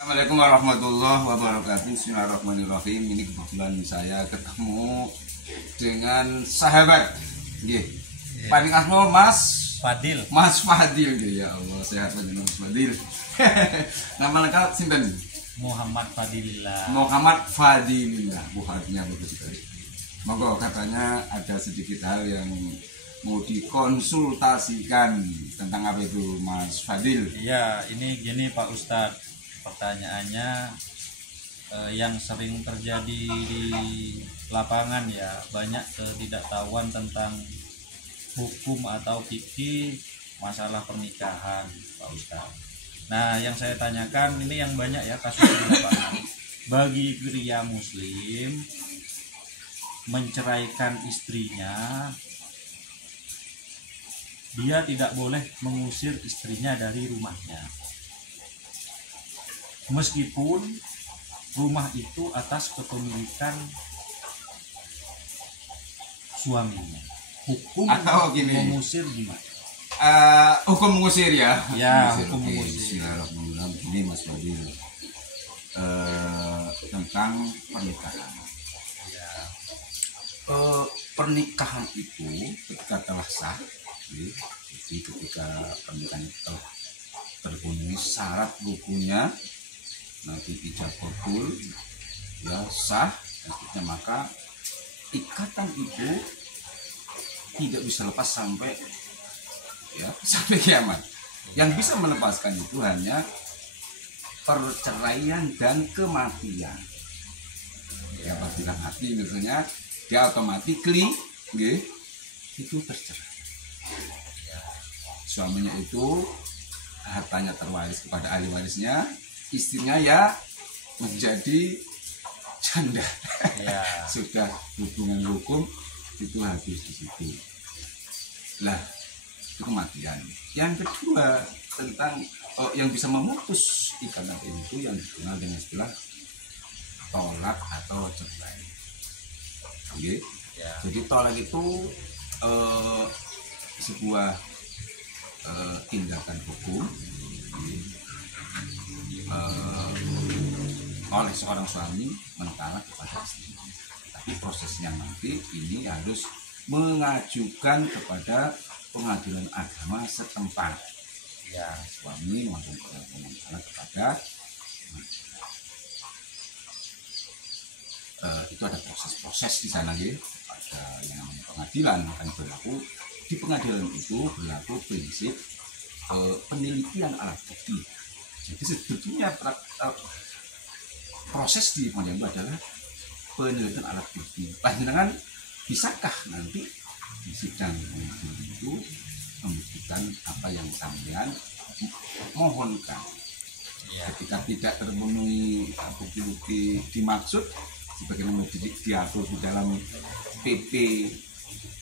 Assalamualaikum warahmatullahi wabarakatuh. Bismillahirrahmanirrahim. Ini kebetulan saya ketemu dengan sahabat paling asmo Mas Fadil. Mas Fadil. Ya Allah, sehat aja Mas Fadil. Nama lengkap sinten? Muhammad Fadilillah. Muhammad Fadilillah. Bukannya bagus sekali. Monggo, katanya ada sedikit hal yang mau dikonsultasikan tentang apa itu Mas Fadil? Iya, ini gini Pak Ustadz. Pertanyaannya yang sering terjadi di lapangan ya, banyak ketidaktahuan tentang hukum atau fikih masalah pernikahan Pak Ustadz. Nah, yang saya tanyakan ini yang banyak ya kasus di lapangan. Bagi pria muslim menceraikan istrinya, dia tidak boleh mengusir istrinya dari rumahnya, meskipun rumah itu atas kepemilikan suaminya. Hukum atau gini, mengusir gimana? Hukum mengusir ya? Ya, hukum Oke, mengusir. Bismillahirrahmanirrahim. Ini Mas Fadil tentang pernikahan. Ya. Pernikahan itu ketika telah sah, jadi ketika pernikahan itu telah terpenuhi syarat rukunnya, nanti ijab kabul, ya sah, dan maka ikatan itu tidak bisa lepas sampai kiamat. Yang bisa melepaskan itu hanya perceraian dan kematian. Ya, apabila mati misalnya, dia otomatis itu tercerai. Suaminya itu hartanya terwaris kepada ahli warisnya, istrinya ya menjadi janda. Ya. Sudah hubungan hukum itu habis di situ. Lah, itu kematian. Yang kedua tentang yang bisa memutus ikatan itu yang dikenal dengan istilah tolak atau cerai. Ya. Jadi tolak itu sebuah tindakan hukum oleh seorang suami mentalak kepada istri. Tapi prosesnya nanti ini harus mengajukan kepada pengadilan agama setempat. Ya, suami mengajukan mentalak kepada itu ada proses-proses di sana ada yang namanya pengadilan akan berlaku. Di pengadilan itu berlaku prinsip penelitian alat bukti. Jadi sebetulnya proses di pengadilan itu adalah penelitian alat bukti. Panjenengan bisakah nanti di sidang itu membuktikan apa yang sampean mohonkan? Ya. Ketika tidak terpenuhi bukti-bukti dimaksud, sebagaimana diatur di dalam PP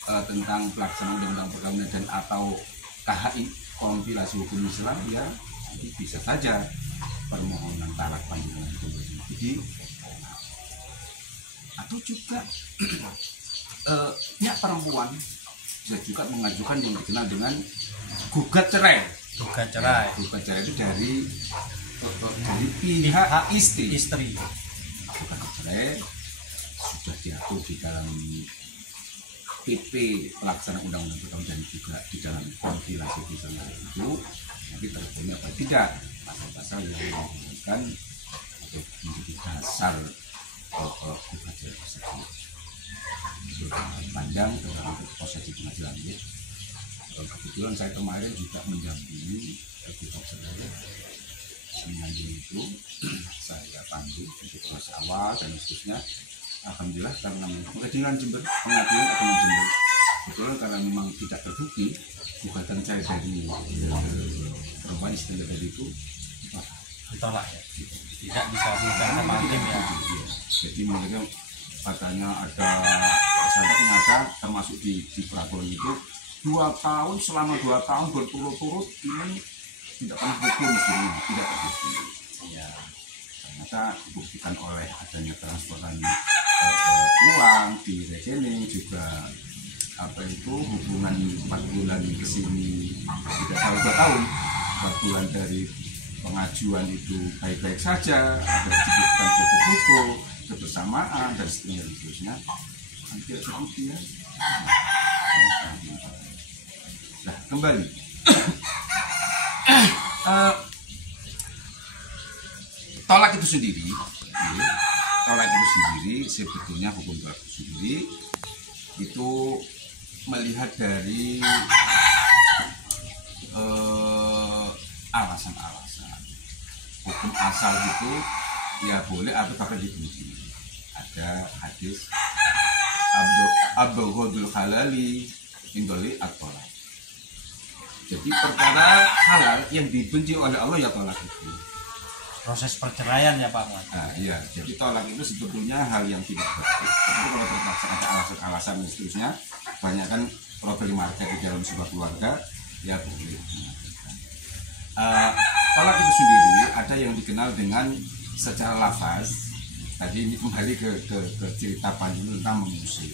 tentang pelaksanaan undang-undang perkawinan dan atau KHI kompilasi hukum Islam, ya nanti bisa saja permohonan talak panjenengan itu jadi, atau juga pihak perempuan bisa juga mengajukan yang dikenal dengan gugat cerai. Gugat cerai. Gugat cerai itu dari pihak istri. Gugat cerai sudah diatur di dalam PP pelaksanaan undang-undang perkawinan dan juga di dalam kompilasi misalnya itu nanti terpenuhi apa tidak pasal-pasal yang menunjukkan atau menjadi dasar gugat cerai tersebut. Sudah panjang dalam proses di pengadilan ini. Kebetulan saya kemarin juga mendampingi gugat cerai semuanya itu saya pandu untuk proses awal dan seterusnya. Alhamdulillah karena pengadilan Jember, betul karena memang tidak terbukti gugatan saya dari perempuan istri tadi itu ditolak ya, tidak dikabulkan sama hakim ya. Jadi mereka katanya ada sampai nyata termasuk di peraturan itu 2 tahun, selama 2 tahun berturut-turut ini tidak pernah hukum istrinya, tidak terbukti. Ya, ternyata dibuktikan oleh adanya transferan uang di rekening, juga apa itu hubungan 4 bulan ke sini tidak sampai 2 tahun, 4 bulan dari pengajuan itu baik-baik saja, ada disebutkan foto-foto kebersamaan dan seterusnya, nanti eksekusi ya. Nah, kembali. Tolak itu sendiri, sebetulnya hukum tolak itu sendiri itu melihat dari alasan-alasan. Hukum asal itu ya boleh atau bahkan dibenci. Ada hadis abghadul halali indoli at-tolak. Jadi perkara halal yang dibenci oleh Allah ya tolak itu. Proses perceraian ya Pak Ahmad. Nah, iya, jadi tolak itu sebetulnya hal yang tidak baik. Tapi kalau terpaksa ada alasan-alasan dan seterusnya, banyak kan problematika di dalam sebuah keluarga, ya boleh. Tolak itu sendiri ada yang dikenal dengan secara lafaz. Tadi ini kembali ke cerita panjang tentang mengusir.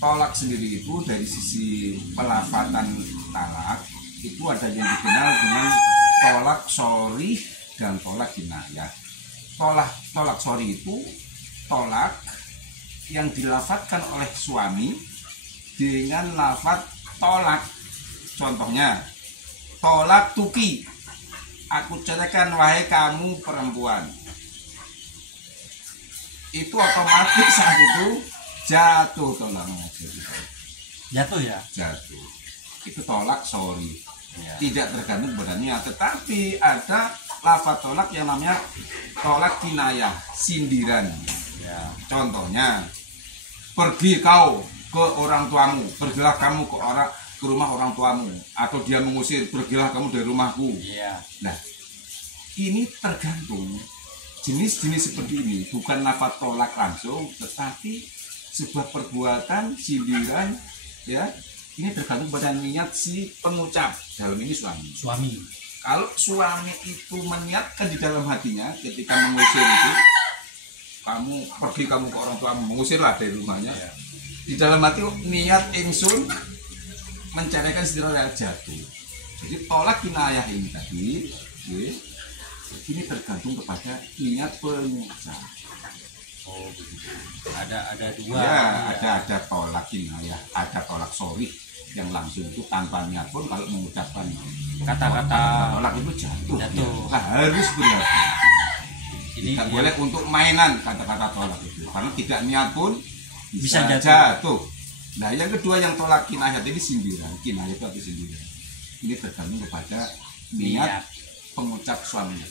Tolak sendiri itu dari sisi pelafatan talak itu ada yang dikenal dengan tolak sori dan tolak kinayah. Tolak sori itu tolak yang dilafatkan oleh suami dengan lafat tolak. Contohnya, tolak tuki, aku ceraikan wahai kamu perempuan. Itu otomatis saat itu jatuh tolaknya. Jatuh ya? Jatuh. Itu tolak sori. Ya. Tidak tergantung badannya, tetapi ada lafaz tolak yang namanya tolak kinayah, sindiran. Ya. Contohnya, pergi kau ke orang tuamu, pergilah kamu ke rumah orang tuamu, atau dia mengusir, pergilah kamu dari rumahku. Iya. Nah, ini tergantung jenis-jenis seperti ini, bukan lafaz tolak langsung, tetapi sebuah perbuatan sindiran, ya. Ini tergantung pada niat si pengucap, dalam ini suami. Kalau suami itu meniatkan di dalam hatinya ketika mengusir itu, kamu ke orang tuamu, mengusirlah dari rumahnya. Ya. Di dalam hati niat ingsun menceraikan sindiran jatuh. Jadi tolak kinayah ini tadi, ini tergantung kepada niat pengucap. Oh begitu. Ada dua. Ya, ada tolak kinayah, ada tolak sori yang langsung itu tanpa niat pun kalau mengucapkan kata-kata tolak itu jatuh. Ya. Nah, harus benar. Ini tidak boleh untuk mainan kata-kata tolak itu, karena tidak niat pun bisa jatuh. Nah, yang kedua yang tolak kinayah ini sindiran. Kinayah itu arti sindiran. Ini tergantung kepada niat pengucap suaminya.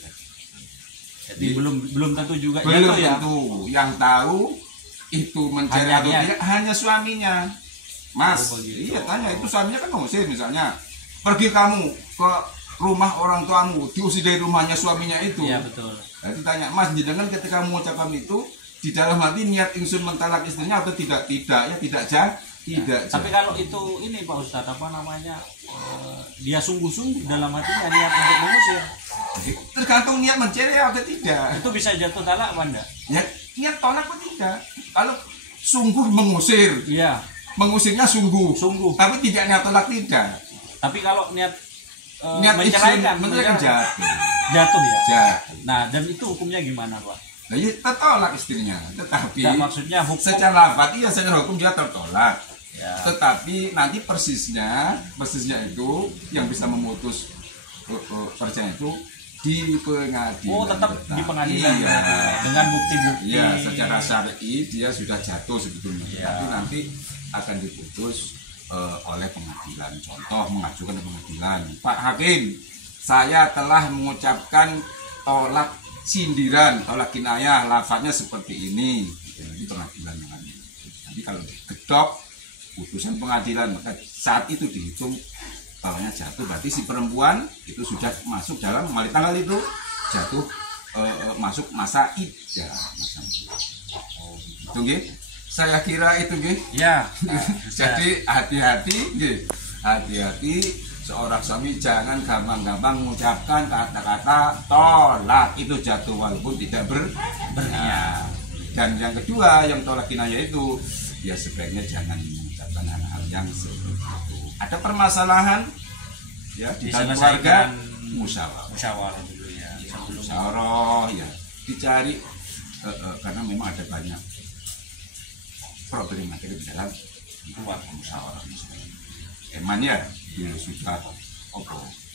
Jadi belum tentu juga belum jatuh, tentu ya? Yang tahu itu mencari atau tidak hanya suaminya. Mas, iya tanya itu suaminya kan mengusir misalnya, pergi kamu ke rumah orang tuamu, diusir dari rumahnya suaminya itu. Iya betul. Nah, ditanya, Mas, jenengan ketika mengucapkan itu di dalam hati niat ingsun mentalak istrinya atau tidak? Tidak, ya tidak tidak. Tapi kalau itu ini Pak Ustadz apa namanya, dia sungguh-sungguh dalam hatinya niat untuk mengusir. Tergantung niat mencerai atau tidak. Itu bisa jatuh talak apa enggak? Ya, niat tolak atau tidak. Kalau sungguh mengusir, iya. Mengusirnya sungguh, tapi tidak niat tolak tidak. Tapi kalau niat menceraikan jatuh ya. Jatuh. Nah, dan itu hukumnya gimana Pak? Nah, ya tertolak istrinya, tetapi nah, maksudnya hukum secara lafaz iya secara hukum dia tertolak. Ya. Tetapi nanti persisnya itu yang bisa memutus perceraian itu di pengadilan. Oh, tetap di pengadilan. Iya. Dengan bukti-bukti. Iya, secara syar'i dia sudah jatuh sebetulnya. Iya. Tapi nanti akan diputus oleh pengadilan. Contoh mengajukan ke pengadilan. Pak Hakim, saya telah mengucapkan tolak sindiran, tolak kinayah, lafaznya seperti ini. Jadi pengadilan yang ada. Nanti kalau gedok putusan pengadilan, maka saat itu dihitung bahwanya jatuh, berarti si perempuan itu sudah masuk dalam mulai tanggal itu jatuh masuk masa iddah. Oh, itu nggih. Saya kira itu nggih. Ya. Nah, jadi hati-hati nggih. Hati-hati seorang suami jangan gampang-gampang mengucapkan kata-kata tolak, itu jatuh walaupun tidak berniat. Dan yang kedua yang tolak kinayah itu ya sebaiknya jangan mengucapkan hal-hal yang seperti itu. Ada permasalahan ya di dalam keluarga musyawarah dulu ya. musyawarah ya dicari karena memang ada banyak problematika di dalam keluarga musyawarah. Eman ya sudah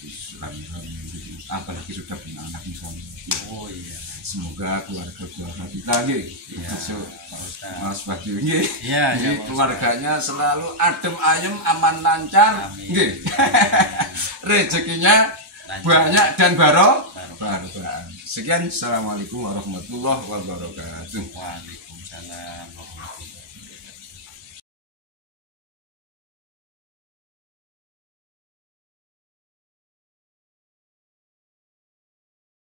Islam apalagi sudah punya anak misalnya. Oh iya. Semoga keluarga kita Mas Bagio Iya, jadi keluarganya selalu adem ayem aman lancar. Rezekinya banyak dan barokah. Sekian, assalamualaikum warahmatullahi wabarakatuh. Waalaikumsalam warahmatullahi wabarakatuh.